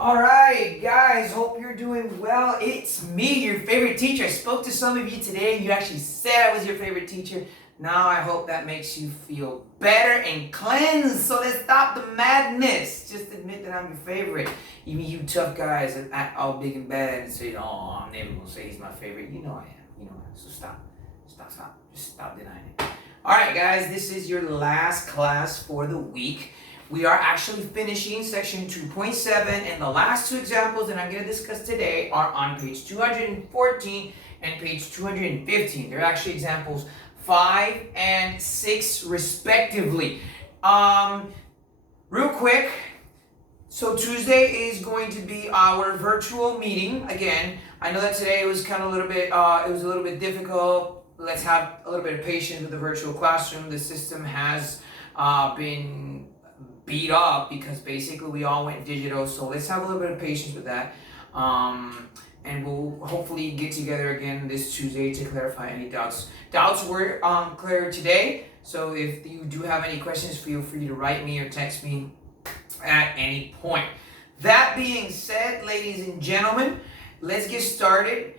All right, guys, hope you're doing well. It's me, your favorite teacher. I spoke to some of you today and you actually said I was your favorite teacher. Now I hope that makes you feel better and cleansed. So let's stop the madness. Just admit that I'm your favorite. Even you tough guys that act all big and bad and say, oh, I'm never going to say he's my favorite. You know I am. You know I am. So stop. Stop. Just stop denying it. All right, guys, this is your last class for the week. We are actually finishing section 2.7, and the last two examples that I'm going to discuss today are on page 214 and page 215. They're actually examples 5 and 6 respectively. Real quick, so Tuesday is going to be our virtual meeting. Again, I know that today was kind of a little bit difficult. Let's have a little bit of patience with the virtual classroom. The system has been beat up because basically we all went digital, so let's have a little bit of patience with that, and we'll hopefully get together again this Tuesday to clarify any doubts were clear today. So if you do have any questions, feel free to write me or text me at any point. That being said, ladies and gentlemen, let's get started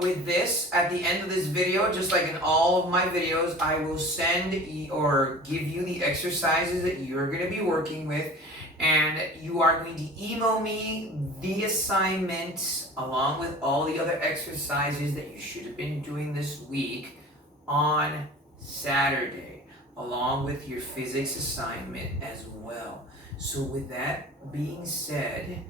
with this. At the end of this video, just like in all of my videos, I will send or give you the exercises that you're going to be working with, and you are going to email me the assignments along with all the other exercises that you should have been doing this week on Saturday, along with your physics assignment as well. So with that being said,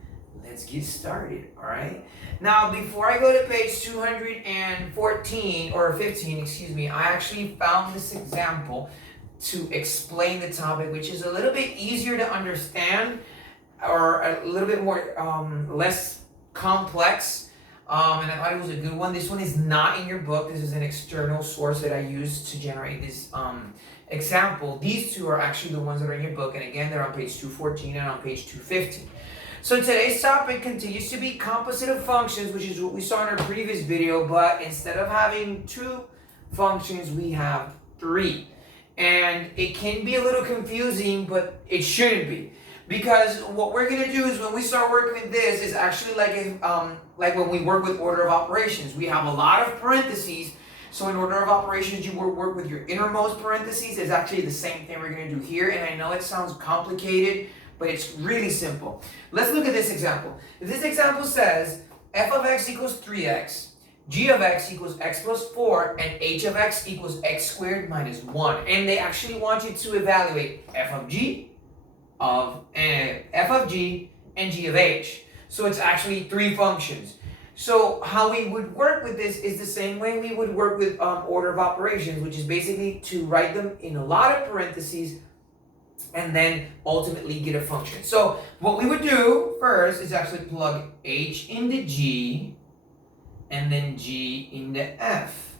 let's get started, all right? Now, before I go to page 214 or 15, excuse me, I actually found this example to explain the topic, which is a little bit easier to understand or a little bit more less complex. And I thought it was a good one. This one is not in your book. This is an external source that I used to generate this example. These two are actually the ones that are in your book, and again, they're on page 214 and on page 215. So today's topic continues to be composite of functions, which is what we saw in our previous video, but instead of having two functions, we have three. And it can be a little confusing, but it shouldn't be. Because what we're going to do is when we start working with this is actually like when we work with order of operations. We have a lot of parentheses. So in order of operations, you will work with your innermost parentheses. It's actually the same thing we're going to do here. And I know it sounds complicated, but it's really simple. Let's look at this example. This example says f of x equals 3x, g of x equals x plus 4, and h of x equals x squared minus 1. And they actually want you to evaluate f of g and g of h. So it's actually three functions. So how we would work with this is the same way we would work with order of operations, which is basically to write them in a lot of parentheses and then ultimately get a function. So what we would do first is actually plug h into g and then g into f.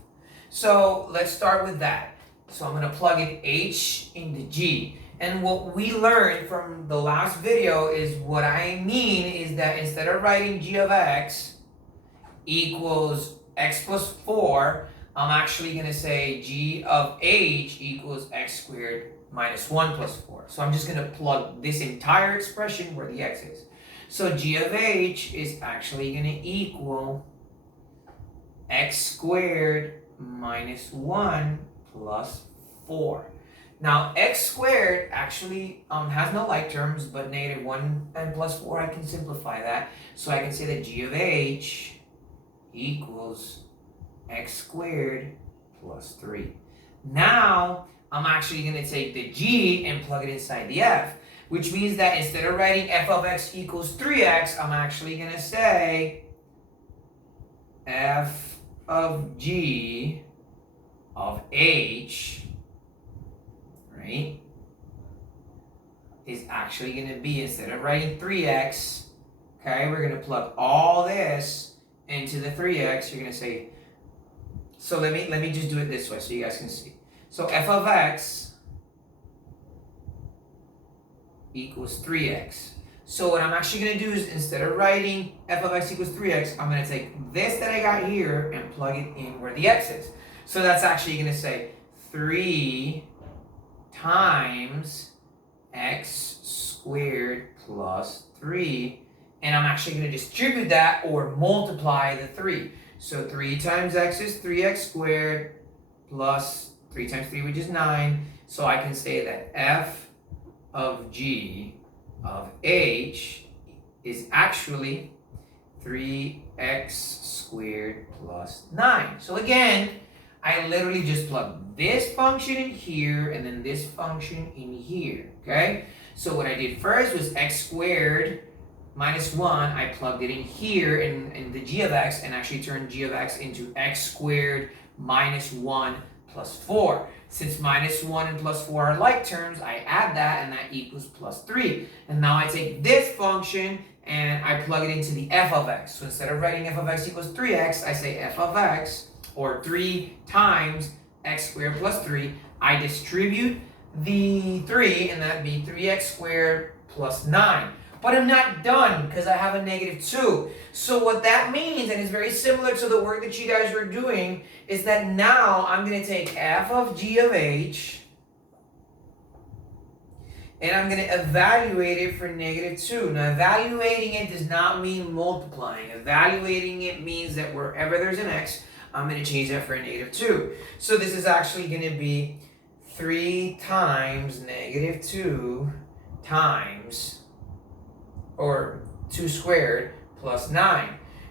So let's start with that. So I'm going to plug in h into g. And what we learned from the last video is what I mean is that instead of writing g of x equals x plus 4, I'm actually going to say g of h equals x squared minus 1 plus 4. So I'm just going to plug this entire expression where the x is. So g of h is actually going to equal x squared minus 1 plus 4. Now x squared actually has no like terms, but negative 1 and plus 4, I can simplify that. So I can say that g of h equals x squared plus 3. Now I'm actually going to take the g and plug it inside the f, which means that instead of writing f of x equals 3x, I'm actually going to say f of g of h, right, is actually going to be, instead of writing 3x, okay, we're going to plug all this into the 3x. You're going to say, so let me just do it this way so you guys can see. So f of x equals 3x. So what I'm actually going to do is, instead of writing f of x equals 3x, I'm going to take this that I got here and plug it in where the x is. So that's actually going to say 3 times x squared plus 3 And I'm actually going to distribute that or multiply the 3. So 3 times x is 3x squared plus 3 times 3, which is 9. So I can say that f of g of h is actually 3x squared plus 9. So again, I literally just plug this function in here and then this function in here, okay? So what I did first was x squared minus 1, I plugged it in here in the g of x and actually turned g of x into x squared minus 1 plus 4. Since minus 1 and plus 4 are like terms, I add that and that equals plus 3. And now I take this function and I plug it into the f of x. So instead of writing f of x equals 3x, I say f of x, or 3 times x squared plus 3. I distribute the 3 and that'd be 3x squared plus 9. But I'm not done because I have a negative 2. So what that means, and it's very similar to the work that you guys were doing, is that now I'm going to take f of g of h and I'm going to evaluate it for negative 2. Now evaluating it does not mean multiplying. Evaluating it means that wherever there's an x, I'm going to change that for a negative 2. So this is actually going to be 3 times negative 2 times, or 2 squared plus 9.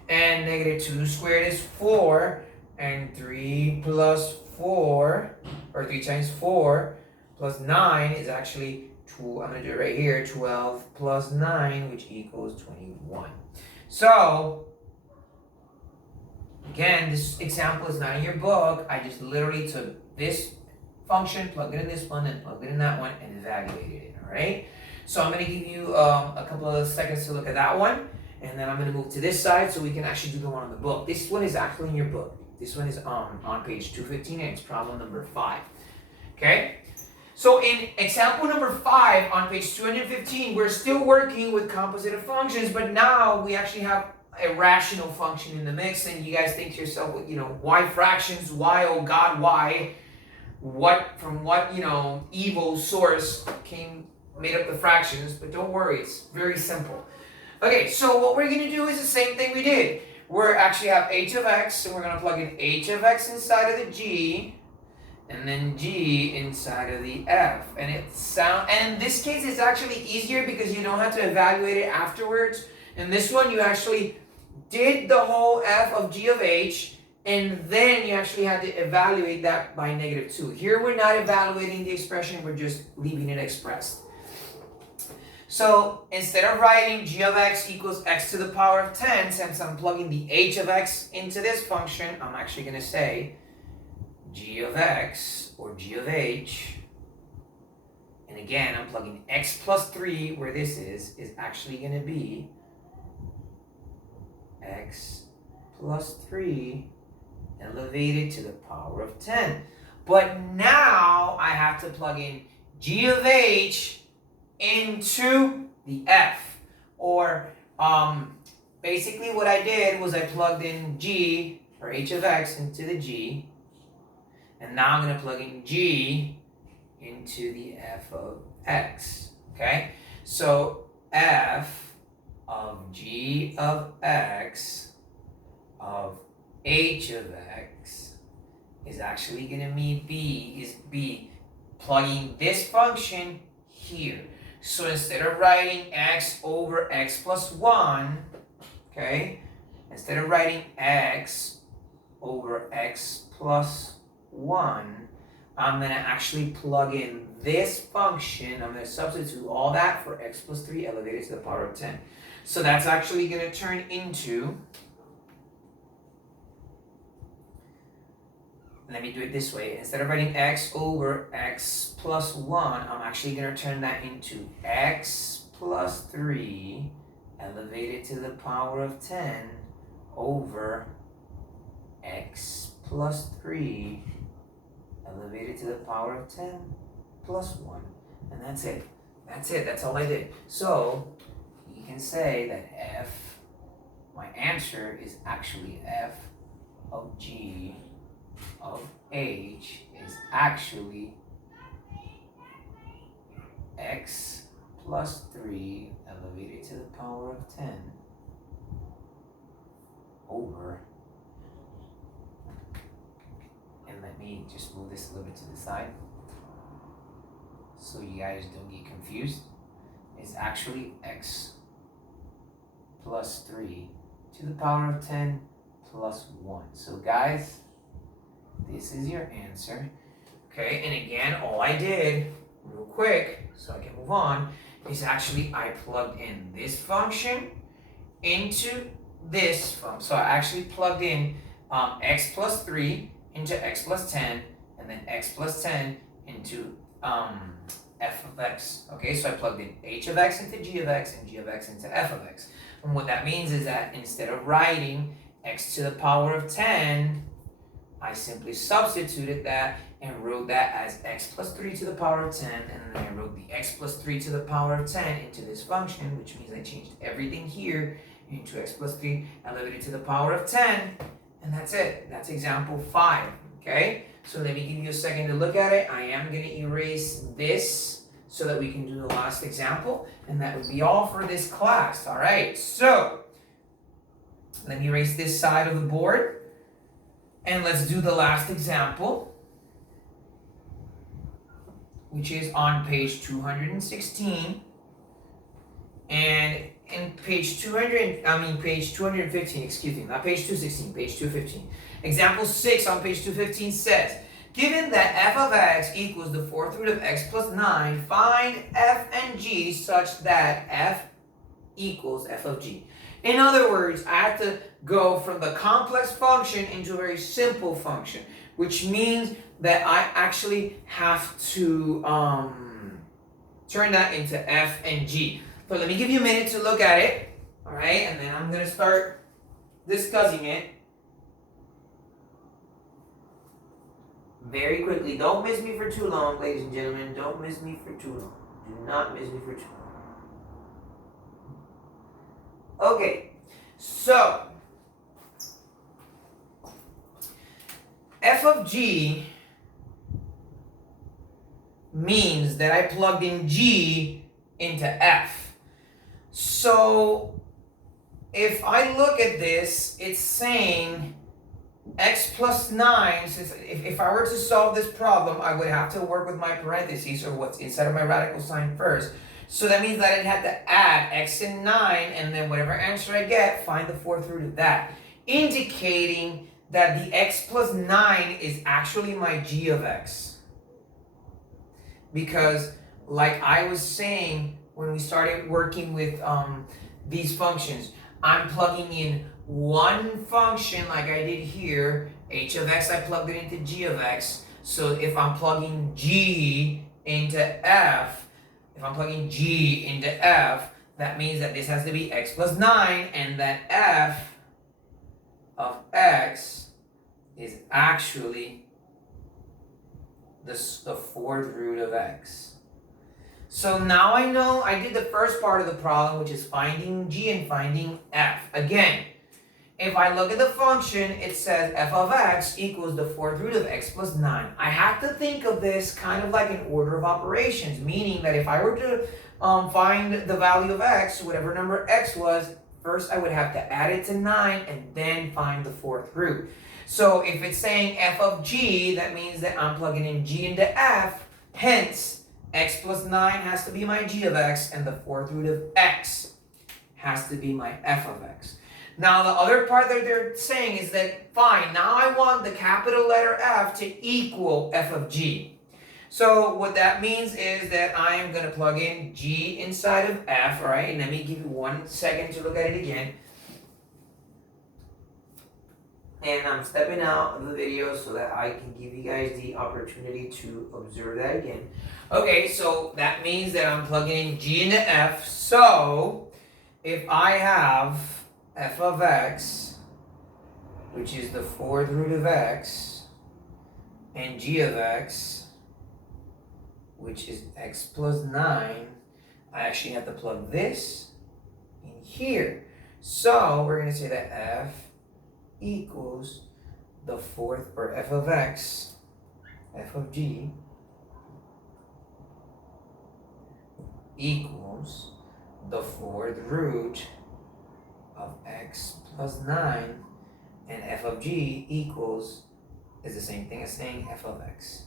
And negative 2 squared is 4, and 3 plus 4, or 3 times 4 plus 9 is actually, I'm going to do it right here, 12 plus 9, which equals 21. So, again, this example is not in your book. I just literally took this function, plugged it in this one, and plugged it in that one, and evaluated it, all right? So I'm going to give you a couple of seconds to look at that one, and then I'm going to move to this side so we can actually do the one on the book. This one is actually in your book. This one is on page 215, and it's problem number 5. Okay? So in example number 5 on page 215, we're still working with compositive functions, but now we actually have a rational function in the mix, and you guys think to yourself, why fractions? Why, oh God, why? From what, evil source made up the fractions? But don't worry, it's very simple. Okay, so what we're going to do is the same thing we did. We're actually have h of x, and we're going to plug in h of x inside of the g, and then g inside of the f. And in this case, it's actually easier because you don't have to evaluate it afterwards. In this one, you actually did the whole f of g of h, and then you actually had to evaluate that by negative 2. Here, we're not evaluating the expression, we're just leaving it expressed. So instead of writing g of x equals x to the power of 10, since I'm plugging the h of x into this function, I'm actually going to say g of x, or g of h, and again, I'm plugging x plus 3, where this is actually going to be x plus 3 elevated to the power of 10. But now I have to plug in g of h into the f. Or basically what I did was I plugged in g, or h of x, into the g. And now I'm going to plug in g into the f of x. Okay? So f of g of x of h of x is actually going to be plugging this function here. So instead of writing x over x plus 1, okay, instead of writing x over x plus 1, I'm going to actually plug in this function. I'm going to substitute all that for x plus 3 elevated to the power of 10. So that's actually going to turn into, let me do it this way. Instead of writing x over x plus 1, I'm actually going to turn that into x plus 3 elevated to the power of 10 over x plus 3 elevated to the power of 10 plus 1. And that's it. That's all I did. So you can say that my answer is actually f of g of h is actually x plus 3 elevated to the power of 10 over, and let me just move this a little bit to the side so you guys don't get confused, is actually x plus 3 to the power of 10 plus 1. So guys, this is your answer. Okay, and again, all I did, real quick, so I can move on, is actually I plugged in this function into this function. So I actually plugged in x plus 3 into x plus 10, and then x plus 10 into f of x. Okay, so I plugged in h of x into g of x and g of x into f of x. And what that means is that instead of writing x to the power of 10, I simply substituted that and wrote that as x plus 3 to the power of 10, and then I wrote the x plus 3 to the power of 10 into this function, which means I changed everything here into x plus 3 elevated to the power of 10, and that's it. That's example 5, okay? So let me give you a second to look at it. I am going to erase this so that we can do the last example, and that would be all for this class, all right? So let me erase this side of the board, and let's do the last example, which is on page 216, and in page 215, excuse me, not page 216, page 215. Example 6 on page 215 says, given that f of x equals the fourth root of x plus 9, find f and g such that f equals f of g. In other words, I have to go from the complex function into a very simple function, which means that I actually have to turn that into f and g. So let me give you a minute to look at it, all right? And then I'm going to start discussing it very quickly. Don't miss me for too long, ladies and gentlemen. Don't miss me for too long. Do not miss me for too long. Okay, so f of g means that I plugged in g into f. So if I look at this, it's saying x plus 9, since if I were to solve this problem, I would have to work with my parentheses, or what's inside of my radical sign first. So that means that I'd have to add x and 9, and then whatever answer I get, find the fourth root of that, indicating that the x plus 9 is actually my g of x. Because like I was saying when we started working with these functions, I'm plugging in one function like I did here, h of x, I plugged it into g of x. So if I'm plugging g into f, that means that this has to be x plus 9, and that f of x is actually the fourth root of x. So now I know I did the first part of the problem, which is finding g and finding f. Again, if I look at the function, it says f of x equals the fourth root of x plus 9. I have to think of this kind of like an order of operations, meaning that if I were to find the value of x, whatever number x was, first I would have to add it to 9 and then find the fourth root. So if it's saying f of g, that means that I'm plugging in g into f, hence x plus 9 has to be my g of x, and the fourth root of x has to be my f of x. Now the other part that they're saying is that, fine, now I want the capital letter F to equal f of g. So what that means is that I am going to plug in g inside of f, all right? And let me give you 1 second to look at it again. And I'm stepping out of the video so that I can give you guys the opportunity to observe that again. Okay, so that means that I'm plugging in g into f. So if I have f of x, which is the fourth root of x, and g of x, which is x plus 9, I actually have to plug this in here. So we're going to say that f equals the fourth, or f of x, f of g, equals the fourth root of x plus 9, and f of g equals, is the same thing as saying f of x.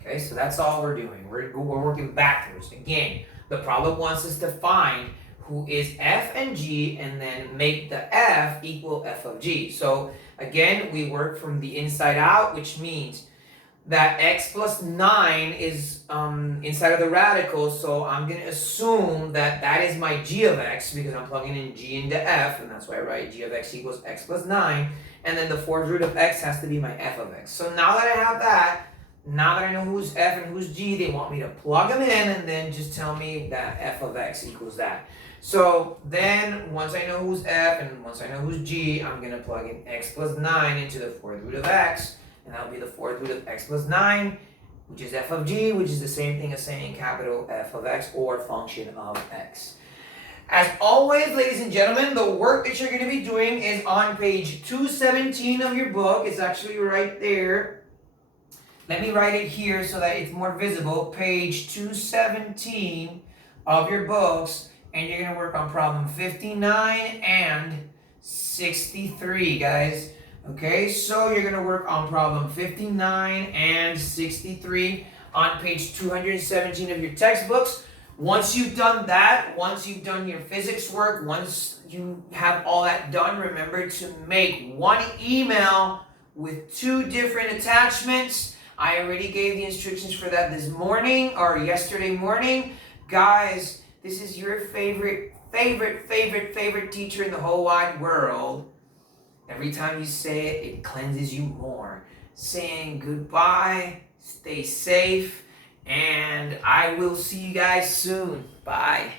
Okay, so that's all we're doing. We're working backwards. Again, the problem wants us to find who is f and g and then make the f equal f of g. So again, we work from the inside out, which means that x plus 9 is inside of the radical, so I'm going to assume that that is my g of x because I'm plugging in g into f, and that's why I write g of x equals x plus 9, and then the fourth root of x has to be my f of x. So now that I have that, now that I know who's f and who's g, they want me to plug them in and then just tell me that f of x equals that. So then, once I know who's f and once I know who's g, I'm going to plug in x plus 9 into the fourth root of x, and that'll be the fourth root of x plus 9, which is f of g, which is the same thing as saying capital F of x or function of x. As always, ladies and gentlemen, the work that you're going to be doing is on page 217 of your book. It's actually right there. Let me write it here so that it's more visible. Page 217 of your books, and you're going to work on problem 59 and 63, guys. Okay, so you're going to work on problem 59 and 63 on page 217 of your textbooks. Once you've done that, once you've done your physics work, once you have all that done, remember to make one email with 2 different attachments. I already gave the instructions for that this morning or yesterday morning. Guys, this is your favorite teacher in the whole wide world. Every time you say it, it cleanses you more. Saying goodbye, stay safe, and I will see you guys soon. Bye.